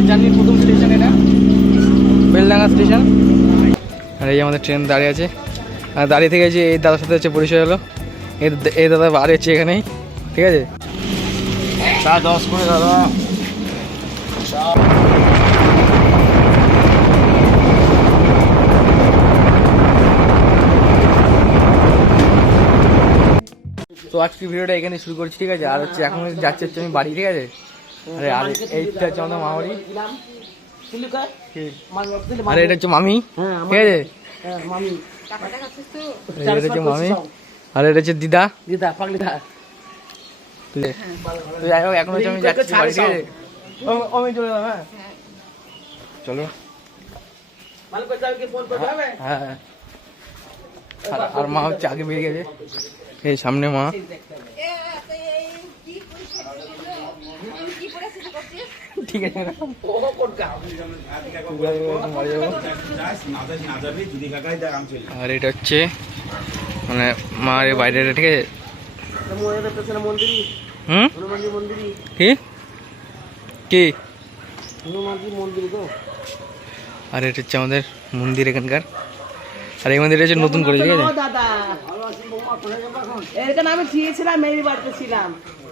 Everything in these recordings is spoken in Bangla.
আমাদের জার্নির প্রথম স্টেশন এটা, বেলডাঙ্গা স্টেশন আর এই আমাদের ট্রেন দাঁড়িয়ে আছে। আর দাঁড়িয়ে থেকে যে এই দাদার সাথে হচ্ছে পরিচয় হলো। এই দাদা বাড়ি হচ্ছে এখানেই, ঠিক আছে? চা দশ করে দাদা। তো আজকে ভিডিওটা এখানে শুরু করছি, ঠিক আছে? আর হচ্ছে এখন যাচ্ছে হচ্ছে আমি বাড়ি, ঠিক আছে? আরে আর এইটা আমাদের মামারি আর এটা হচ্ছে মামি। ঠিক আছে? আর এটা হচ্ছে মামি। আর এটা হচ্ছে দিদা। দিদা পাগলি দা। যাই হোক এখন হচ্ছে আমি যাচ্ছি বাড়ি ঠিক আছে? আমি চলে যাব হ্যাঁ। চলো। হ্যাঁ আর- আর মা হচ্ছে আগে বেরিয়ে গেছে। এই সামনে মা। ঠিক আছে আর এটা হচ্ছে মানে মার এই বাইরেটা ঠিক আছে? হুম? কি? কি? হনুমানজি মন্দির তো আর এটা হচ্ছে আমাদের মন্দির এখানকার। আর এই মন্দিরটা হচ্ছে নতুন করে ঠিক আছে? দাদা এখানে আমি ছিলাম মেয়ের বাড়িতে ছিলাম।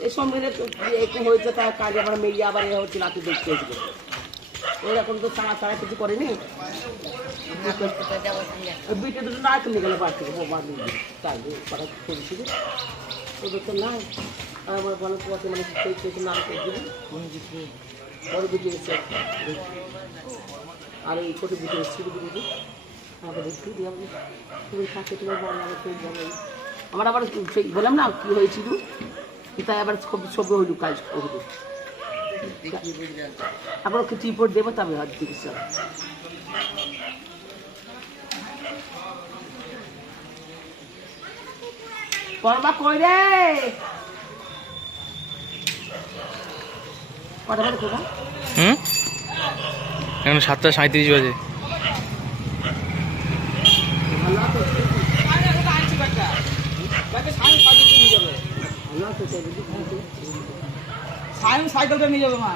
এই সঙ্গে একটু হয়েছে তার কাজ আবার মেয়ে আবার এ হচ্ছে নাতি দেখতে এসেছিল এরকম তো সারা সারা কিছু করেনি। বিটে দুটো না চলে গেল বাড়ি থেকে তাই পাড়া করেছিল ওদের তো নাই। আর আমার ভালো পথে মানে না করে দিবি? বড় বিটে এসে আর এই ছোটো বিটে এসেছিল বিটে আমাকে দেখতে দিয়ে তুমি থাকে তুমি বলো আমার আমার আবার সেই বললাম না কি হয়েছিল তাই আবার ছবি হইল কাজ হইল আবার কিছু রিপোর্ট দেবো তবে হয়তো চিকিৎসা পরবা কই রে কটা বাজে কোথা হুম এখন সাতটা সাঁত্রিশ বাজে ভালো আছে তো দিদি সায়ন সাইকেলটা নিয়ে যাবে মা।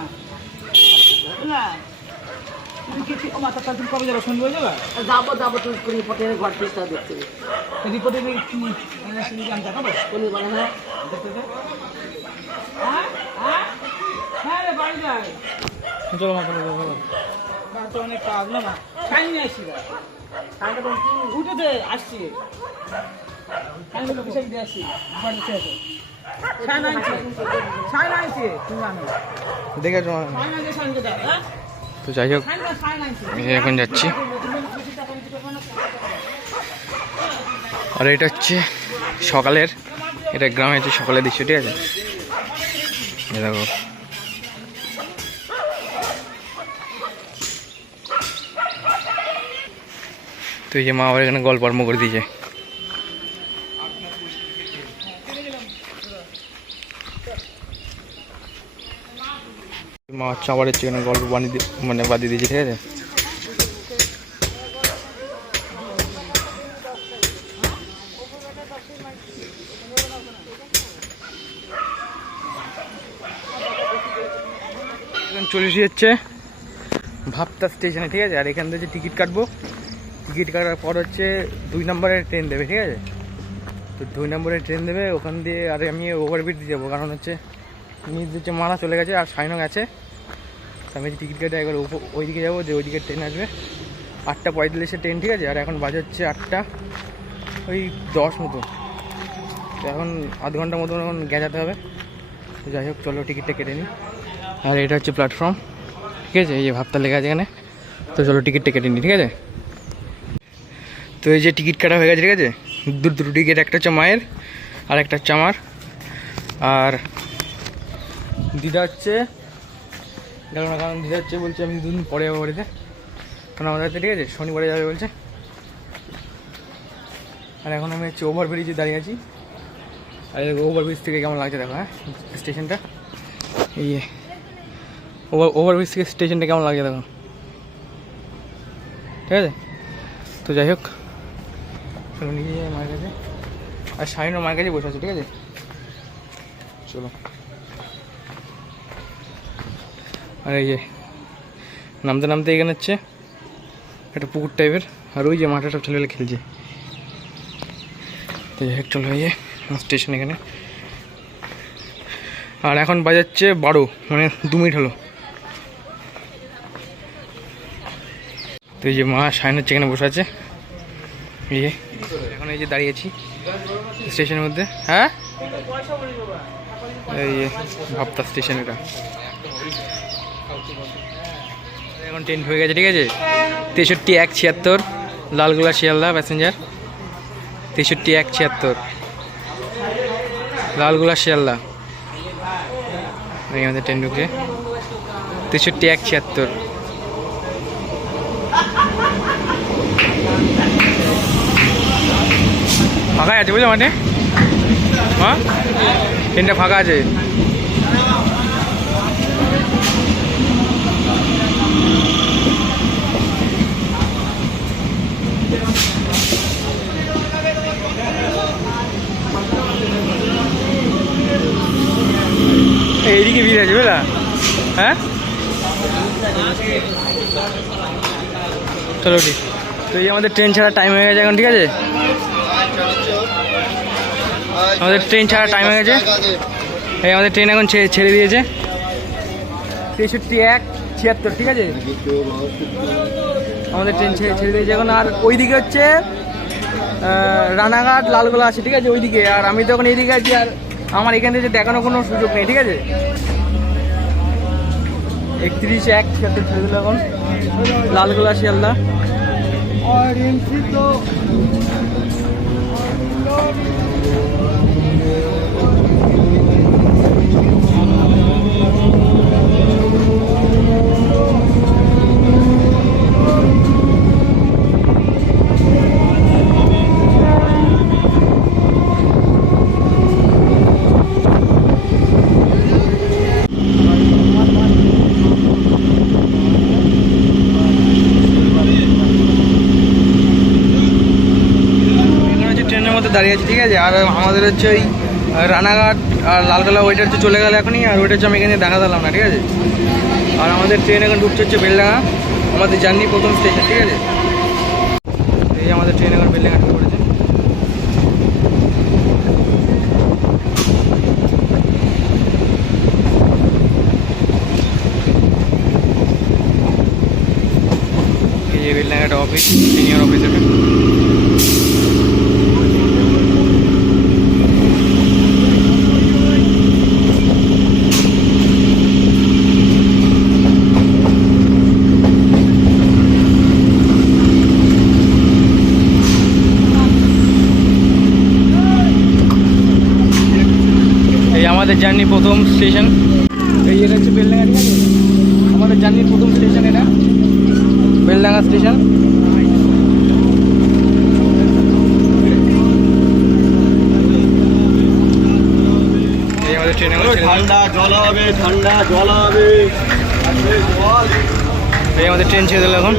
না কবে যাবে? শুনবে যাবে? যাব যাব তুমি রিপোর্টের ঘর পিসটা দেখতে। রিপোর্টে দেখাবো কোনি বলে না। হ্যাঁ? হ্যাঁ? হ্যাঁ চলো মা চলো চলো, বাড়িতে অনেক কাজ না মা? সাইন নিয়ে আসছি উঠে আসছি। আমি বলে দিয়ে আসছি বাড়ি ছেড়ে দে। সাইন আনছি সাইন আনছি তুমি জানো দেখেছ? মা সাইন আনছি সাইনকে দাও হ্যাঁ তো যাই হোক এখন যাচ্ছি। আর এটা হচ্ছে সকালের, এটা গ্রামে হচ্ছে সকালের দৃশ্য ঠিক আছে? দেখো। তো এই যে মা আবার এখানে গল্প আরম্ভ করে দিয়েছে। মা হচ্ছে হচ্ছে এখানে গল্প বানিয়ে মানে বাদিয়ে দিয়েছে, ঠিক আছে? এখন চলে এসে যাচ্ছে ভাবতা স্টেশনে, ঠিক আছে? আর এখান থেকে টিকিট কাটবো, টিকিট কাটার পর হচ্ছে দুই নম্বরের ট্রেন দেবে, ঠিক আছে? তো দুই নম্বরের ট্রেন দেবে, ওখান দিয়ে আর আমি ওভারব্রিজ দিয়ে যাব, কারণ হচ্ছে, নিজ হচ্ছে মারা চলে গেছে আর সাইনও গেছে। আমি টিকিট কেটে একবার ওইদিকে যাব, যে ওইদিকে ট্রেন আসবে। আটটা পঁয়তাল্লিশে ট্রেন, ঠিক আছে? আর এখন বাজে হচ্ছে আটটা, ওই দশ মতো তো এখন আধ ঘণ্টার মতন এখন গেঁজাতে হবে। যাই হোক, চলো টিকিটটা কেটে নিই। আর এটা হচ্ছে প্ল্যাটফর্ম ঠিক আছে? এই যে ভাবতা লেখা আছে এখানে। তো চলো টিকিটটা কেটে নিই, ঠিক আছে? তো এই যে টিকিট কাটা হয়ে গেছে, ঠিক আছে? দুটো টিকিট একটা হচ্ছে মায়ের, আর একটা হচ্ছে আমার। আর দিদা হচ্ছে না, কারণ দিদা হচ্ছে বলছে, আমি দুদিন পরে যাব বাড়িতে। কারণ আমাদের ঠিক আছে, শনিবারে যাবে বলছে। আর এখন আমি হচ্ছে ওভার ব্রিজে দাঁড়িয়ে আছি। আর ওভার ব্রিজ থেকে কেমন লাগছে দেখো হ্যাঁ? স্টেশনটা এই যে ওভার ওভার ব্রিজ থেকে স্টেশনটা কেমন লাগছে দেখো। ঠিক আছে? তো যাই হোক, চলো নিয়ে মায়ের কাছে। আর শাহিনও মায়ের কাছে বসে আছে, ঠিক আছে? চলো। আর এই যে নামতে নামতে এখানে হচ্ছে একটা পুকুর টাইপের আর ওই যে মাঠে সব ছেলেগুলো খেলছে। তো যাই হয়ে স্টেশন এখানে। আর এখন বাজাচ্ছে বারো মানে দু মিনিট হলো। তো এই যে মা সায়ন হচ্ছে এখানে বসে আছে। এই যে, এখন এই যে দাঁড়িয়েছি স্টেশনের মধ্যে। হ্যাঁ? এই যে ভাবতা স্টেশন এটা। ট্রেন হয়ে গেছে, ঠিক আছে? তেষট্টি এক ছিয়াত্তর, লালগোলা শিয়ালদা প্যাসেঞ্জার তেষট্টি এক ছিয়াত্তর, লালগোলা শিয়ালদা। আমাদের ট্রেন ঢুকছে। তেষট্টি এক ছিয়াত্তর। ফাঁকা আছে বুঝলো মানে? হ্যাঁ? ট্রেনটা ফাঁকা আছে এইদিকে ভিড় আছে বুঝলা হ্যাঁ? চলো ঠিক। তো এই আমাদের ট্রেন ছাড়া টাইম হয়ে গেছে এখন, ঠিক আছে? আমাদের ট্রেন ছাড়া টাইম হয়ে গেছে। এই আমাদের ট্রেন এখন ছেড়ে দিয়েছে। তেষট্টি এক, ছিয়াত্তর, ঠিক আছে? আমাদের ট্রেন ছেড়ে দিয়েছে এখন। আর ওইদিকে হচ্ছে রানাঘাট, লালগোলা আছে, ঠিক আছে? ওইদিকে। আর আমি তো এখন এইদিকে আছি, আর আমার এখান থেকে দেখানোর কোনো সুযোগ নেই, ঠিক আছে? একত্রিশ এক ছিয়াত্তর ছেড়ে দিল এখন লালগোলা শিয়ালদা। এখানে দাঁড়িয়ে আছি, ঠিক আছে? আর আমাদের হচ্ছে ওই রানাঘাট আর লালগোলা ওইটা হচ্ছে চলে গেল এখনই, আর ওইটা হচ্ছে আমি এখানে দেখা দিলাম না, ঠিক আছে? আর আমাদের ট্রেন এখন ঢুকছে হচ্ছে বেলডাঙা আমাদের জার্নি প্রথম স্টেশন ঠিক আছে? এই আমাদের ট্রেন এখন বেলডাঙা ঢুকে পড়েছে। এই বেলডাঙাটা অফিস সিনিয়র অফিস এটা আমাদের জার্নি প্রথম স্টেশন। এই এটা হচ্ছে বেলডাঙ্গা ঠিক আছে? আমাদের জার্নির প্রথম স্টেশন এটা। বেলডাঙ্গা স্টেশন। ঠান্ডা জল হবে ঠান্ডা জল হবে। এই আমাদের ট্রেন ছেড়ে দিল এখন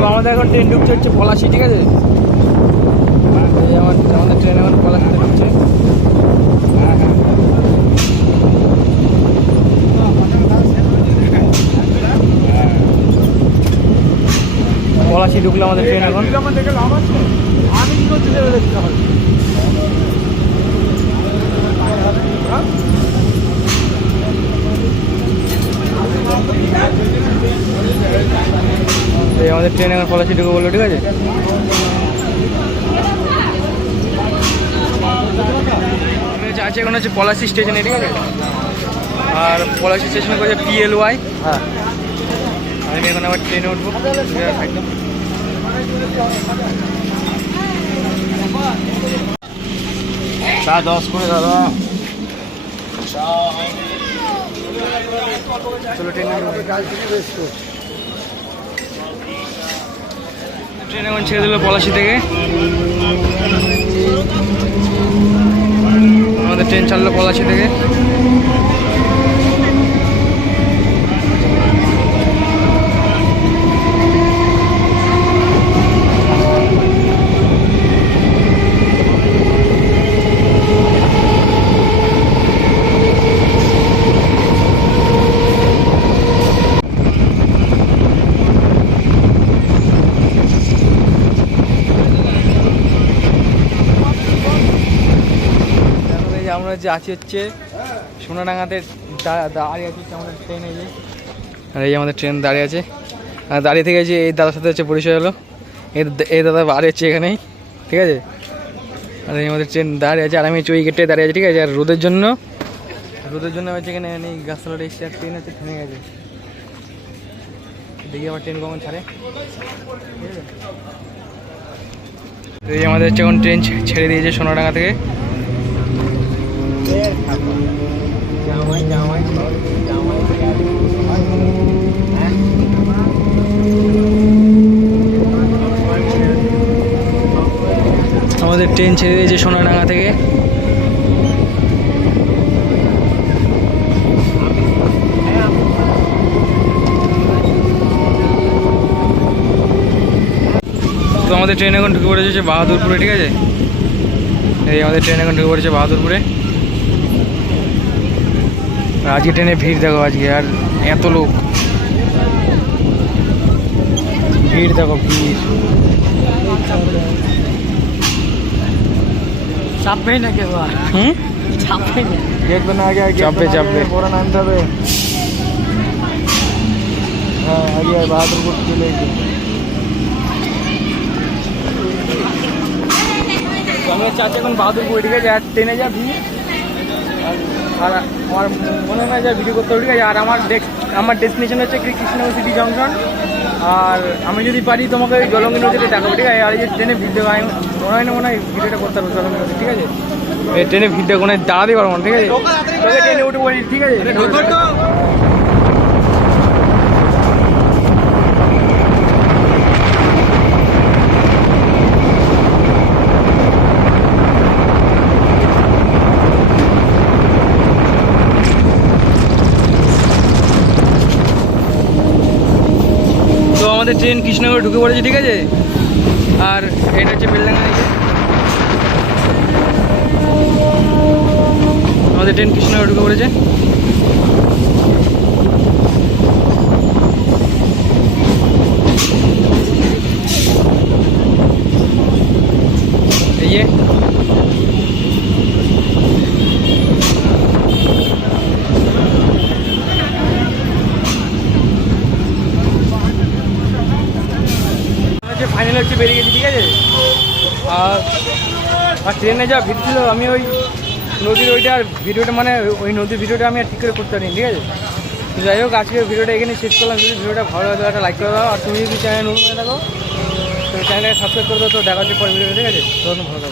তো আমাদের এখন ট্রেন ঢুকছে হচ্ছে পলাশি, ঠিক আছে? এই আমার আমাদের ট্রেন এখন পলাশিতে ঢুকছে। পলাশি ঢুকলো আমাদের ট্রেন এখন। আমি কি করছি দেখতে হবে এই আমাদের ট্রেন এখন পলাশি ঢুকে বলল ঠিক আছে? হচ্ছে এখন হচ্ছে পলাশি স্টেশনে ঠিক আছে? আর পলাশি স্টেশনে হচ্ছে পিএলওয়াই হ্যাঁ। আমি এখন আবার ট্রেনে উঠবো। একদম চা দশ করে দাদা। চলো ট্রেনে ট্রেন এখন ছেড়ে দিল পলাশি থেকে। আমাদের ট্রেন ছাড়লো পলাশি থেকে। আমরা যে আছি হচ্ছে সোনাডাঙ্গাতে দাঁড়িয়ে আছি আমাদের ট্রেন এই যে আর এই আমাদের ট্রেন দাঁড়িয়ে আছে। আর দাঁড়িয়ে থেকে যে এই দাদার সাথে হচ্ছে পরিচয় হলো। এই দাদা বাড়ি হচ্ছে এখানেই, ঠিক আছে? আর এই আমাদের ট্রেন দাঁড়িয়ে আছে। আর আমি ওই গেটে দাঁড়িয়ে আছি, ঠিক আছে? আর রোদের জন্য রোদের জন্য হচ্ছে এখানে এই গাছতলাটা এসছে, আর ট্রেন হচ্ছে থেমে গেছে দেখি আবার ট্রেন কখন ছাড়ে। ঠিক আছে? এই আমাদের হচ্ছে এখন ট্রেন ছেড়ে দিয়েছে সোনাডাঙ্গা থেকে। আমাদের ট্রেন ছেড়ে দিয়েছে সোনাডাঙ্গা থেকে। তো আমাদের ট্রেন এখন ঢুকে পড়েছে বাহাদুরপুরে, ঠিক আছে? এই আমাদের ট্রেন এখন ঢুকে পড়েছে বাহাদুরপুরে। আজকে ট্রেনে ভিড় দেখো আজকে আর এত লোক ভিড় দেখো ভিড় চাপবেই না কেউ আর হুম চাপবেই না দেখবে না আগে চাপবে চাপবে পরে নামতে হবে হ্যাঁ আগে বাহাদুরপুর চলে এসে তো আমি হচ্ছে আছি এখন বাহাদুরপুর ঠিক আছে আর ট্রেনে যা ভিড় আর আমার মনে হয় যে ভিডিও করতে ঠিক আছে? আর আমার আমার ডেস্টিনেশন হচ্ছে কি কৃষ্ণনগর সিটি জংশন আর আমি যদি পারি তোমাকে ওই জলঙ্গি নদীতে দেখাবো ঠিক আছে? আর এই যে ট্রেনে ভিডিও আমি মনে হয় না, মনে হয় ভিডিওটা করতে হবে জলঙ্গি নদী ঠিক আছে? এই ট্রেনে ভিড় দেবো কোনো দাঁড়াতে পারব না, ঠিক আছে? ট্রেনে উঠে ঠিক আছে? আমাদের ট্রেন কৃষ্ণনগর ঢুকে পড়েছে, ঠিক আছে? আর এটা হচ্ছে বেলডাঙ্গা আমাদের ট্রেন কৃষ্ণনগর ঢুকে পড়েছে এই যে হচ্ছে ফাইনাল হচ্ছে বেরিয়ে গেছি ঠিক আছে আর আর ট্রেনে যা ভিড় ছিল, আমি ওই নদীর ওইটা ভিডিওটা মানে ওই নদীর ভিডিওটা আমি আর ঠিক করে করতে পারিনি, ঠিক আছে? যাই হোক, আজকে ভিডিওটা এখানে শেষ করলাম। যদি ভিডিওটা ভালো লাগে একটা লাইক করে দাও। আর তুমি যদি চ্যানেল নতুন হয়ে থাকো, তো চ্যানেলটাকে সাবস্ক্রাইব করে দাও, তো দেখা হচ্ছে পরে ভিডিও ঠিক আছে? ভালো